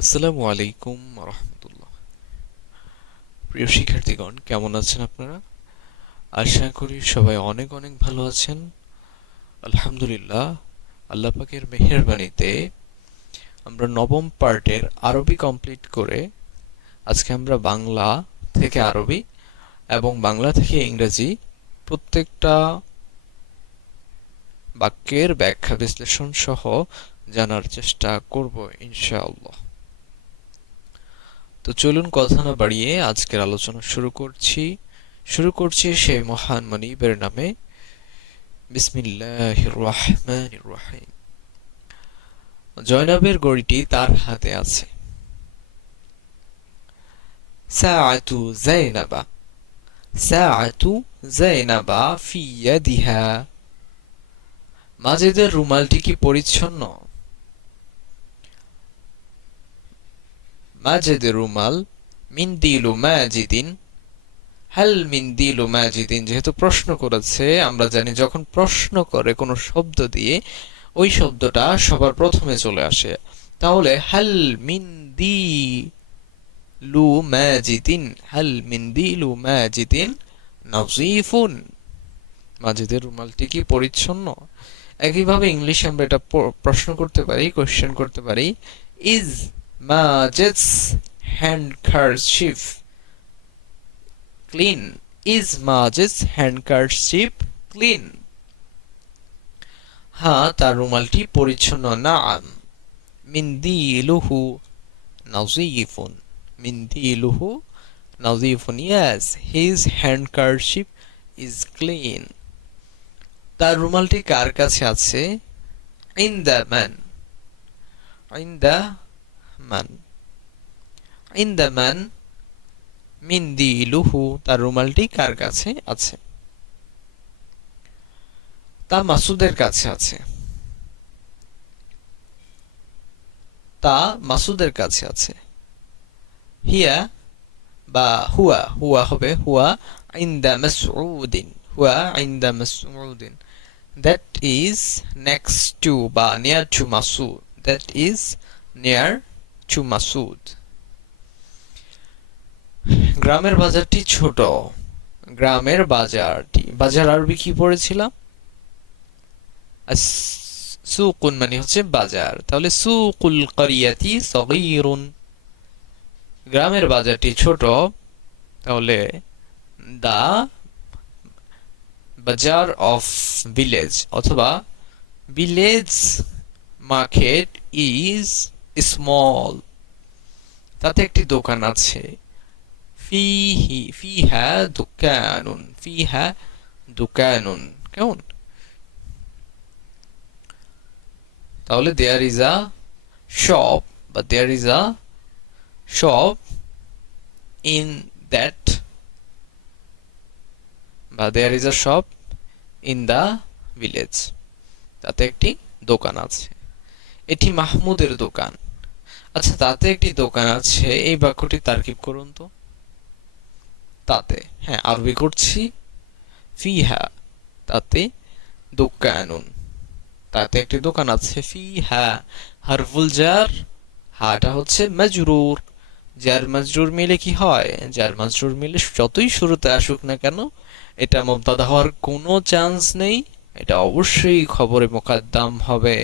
আসসালামু আলাইকুম রহমতুল্লাহ। প্রিয় শিক্ষার্থীগণ, কেমন আছেন আপনারা? আশা করি সবাই অনেক অনেক ভালো আছেন। আলহামদুলিল্লাহ, আল্লাহ পাকের মেহেরবানিতে আমরা নবম পার্টের আরবি কমপ্লিট করে আজকে আমরা বাংলা থেকে আরবি এবং বাংলা থেকে ইংরেজি প্রত্যেকটা বাক্যের ব্যাখ্যা বিশ্লেষণ সহ জানার চেষ্টা করব ইনশাআল্লাহ। তো চলুন কথা না বাড়িয়ে আজকের আলোচনা শুরু করছি সেই মহান মনিবের নামে। বিসমিল্লাহির রহমানির রহিম। জয়নবের ঘড়িটি তার হাতে আছে। সাআতু যায়নাবা, সাআতু যায়নাবা ফি ইয়াদিহা। মাজেদের রুমালটি কি পরিচ্ছন্ন? মাজেদের রুমাল। মিন্দিলু মাজিদিন, হাল মিন্দিলু মাজিদিন। যেহেতু প্রশ্ন করেছে, আমরা জানি যখন প্রশ্ন করে কোনো শব্দ দিয়ে ওই শব্দটা সবার প্রথমে চলে আসে। তাহলে হাল মিন্দিলু মাজিদিন, হাল মিন্দিলু মাজিদিন নাযীফুন। মাজিদের রুমালটি কি পরিচ্ছন্ন? একইভাবে ইংলিশে আমরা এটা প্রশ্ন করতে পারি, কোশ্চেন করতে পারি, is Majid's handkerchief clean? Is Majid's handkerchief clean? হ্যাঁ, তার রুমালটি পরিচ্ছন্ন। নাআম মিন্দিলুহু নাযীফুন, মিন্দিলুহু নাযীফুন। Yes, his handkerchief is clean. তার রুমালটি কার কাছে আছে? ইনদা মান, ইনদা মান, ইনদা মান মিন্দিলুহু। তার রুমালটি কার কাছে আছে? তা মাসুদের কাছে আছে। তা মাসুদের কাছে আছে। হিয়া বা হুয়া, হুয়া হবে হুয়া ইনদা মাসউদিন, হুয়া ইনদা মাসউদিন। That is next to বা near to Masud. That is near to Masud. গ্রামের বাজারটি ছোট। গ্রামের বাজারটি, বাজার আরবি কি পড়েছিলাম? সুকুন মানে হচ্ছে বাজার, তাহলে সুকুল করিয়াতি সগীরুন। গ্রামের বাজারটি ছোট, তাহলে দা বাজার অফ ভিলেজ অথবা ভিলেজ মার্কেট ইজ স্মল। তাতে একটি দোকান আছে। ফিহি, ফিহা দুকানুন, ফিহা দুকানুন। কেমন? তাহলে দেয়ার ইজ আ শপ বা there is a shop in that বা there is a shop in the village. তাতে একটি দোকান আছে। এটি মাহমুদের দোকান। আচ্ছা, তাতে একটি দোকান আছে, এই বাক্যটি তারকিব করুন তো। তাতে, হ্যাঁ আরবি করছি। ফিহা, তাতে, দোকানুন, তাতে একটি দোকান আছে। ফিহা হারফুল জার, হাটা হচ্ছে মাজরুর। জার মাজরুর মিলে কি হয়? জার মাজরুর মিলে যতই শুরুতে আসুক না কেন, এটা মুবতাদা হওয়ার কোনো চান্স নেই। এটা অবশ্যই খবরে মুকাদ্দাম হবে।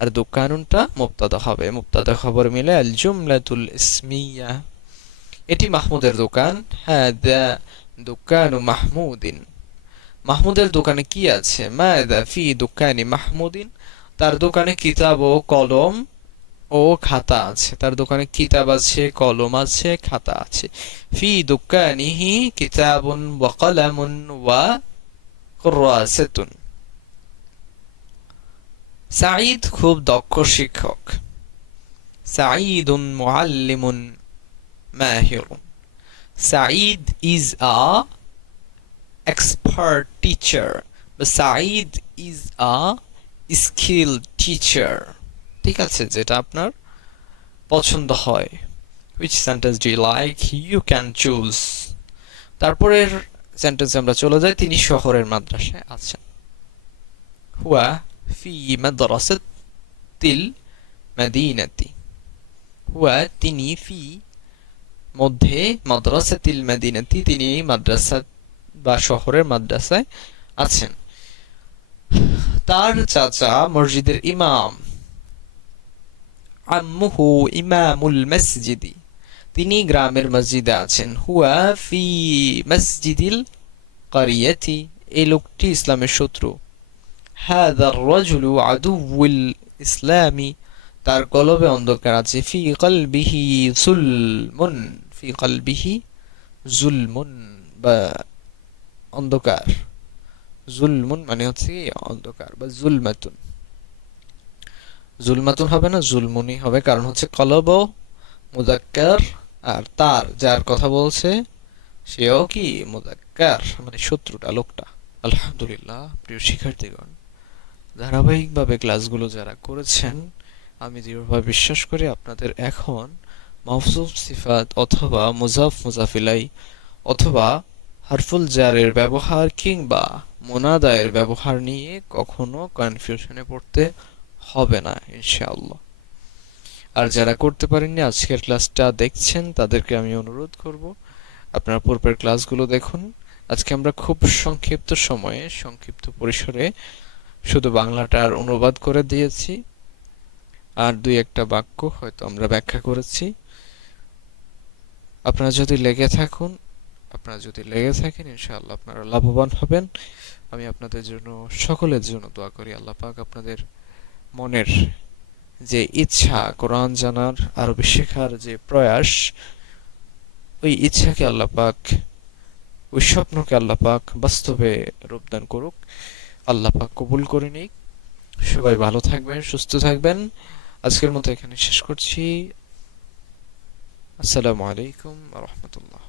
আর দোকানুনটা মুবতাদা হবে। মুবতাদা খবর মিলে আল জুমলাতুল ইসমিয়া। এটি মাহমুদের দোকান। হাদা দোকানু মাহমুদিন। মাহমুদের দোকানে কি আছে? মাযা ফি দোকানি মাহমুদিন। তার দোকানে কিতাব ও কলম ও খাতা আছে। তার দোকানে কিতাব আছে, কলম আছে, খাতা আছে। ফি দোকানিহি কিতাবুন ওয়া কলামুন ওয়া কুররাসাতুন। সাঈদ খুব দক্ষ শিক্ষক। সাঈদুন মুআল্লিমুন মাহিরুন। Saeed is a expert teacher, but Saeed is a skilled teacher. ঠিক আছে, যেটা আপনার পছন্দ হয়। Which sentence do you like? You can choose. তারপরের সেন্টেন্সে আমরা চলে যাই। তিনি শহরের মাদ্রাসায় আছেন। হুয়া ফি মাদ্রাসাতিল মাদিনাতি। হুয়া তিনি, ফি মধ্যে, মাদ্রাসাতিল মাদিনাতি তিনি মাদ্রাসা বা শহরের মাদ্রাসায় আছেন। তার চাচা মসজিদের ইমাম। আম্মুহু ইমামুল মসজিদি তিনি গ্রামের মসজিদে আছেন। হুয়া ফি মসজিদিল কারিয়াতি এই লোকটি ইসলামের শত্রু। হাযার রাজুলু আদুউল ইসলামি তার কলবে অন্ধকার আছে। ফি কলবিহি যুলমুন ফি কলবিহি যুলমুন বা অন্ধকার। জুলমুন মানে হচ্ছে কি অন্ধকার বা জুলমাতুন। জুলমাতুন হবে না, জুলমুনই হবে, কারণ হচ্ছে কলব মুযাক্কার আর তার যার কথা বলছে সেও কি মুযাক্কার, মানে শত্রুটা লোকটা। আলহামদুলিল্লাহ প্রিয় শিক্ষার্থীগণ, ধারাবাহিকভাবে ক্লাসগুলো যারা করেছেন আমি দৃঢ়ভাবে বিশ্বাস করি আপনাদের এখন মাওসুফ সিফাত অথবা মুজাফ মুজাফিলাই অথবা হারফুল জারের ব্যবহার কিংবা মুনাদায়ের ব্যবহার নিয়ে কখনো কনফিউশনে পড়তে হবে না ইনশাআল্লাহ। আর যারা করতে পারেননি আজকের ক্লাসটা দেখছেন তাদেরকে আমি অনুরোধ করব আপনারা পূর্বের ক্লাসগুলো দেখুন। আজকে আমরা খুব সংক্ষিপ্ত সময়ে সংক্ষিপ্ত পরিসরে শুধু বাংলাটার অনুবাদ করে দিয়েছি, আর দুই একটা বাক্য হয়তো আমরা ব্যাখ্যা করেছি। আপনারা যদি লেগে থাকেন ইনশাআল্লাহ আপনারা লাভবান হবেন। আমি আপনাদের জন্য সকলের জন্য দোয়া করি আল্লাহ পাক আপনাদের মনের যে ইচ্ছা কোরআন জানার আরবি শেখার যে প্রয়াস, ওই ইচ্ছাকে আল্লাহ পাক, ওই স্বপ্নকে আল্লাহ পাক বাস্তবে রূপদান করুক। আল্লাহ পাক কবুল করে নিক। সবাই ভালো থাকবেন, সুস্থ থাকবেন। আজকের মতো এখানে শেষ করছি। আসসালামু আলাইকুম ওয়া রাহমাতুল্লাহ।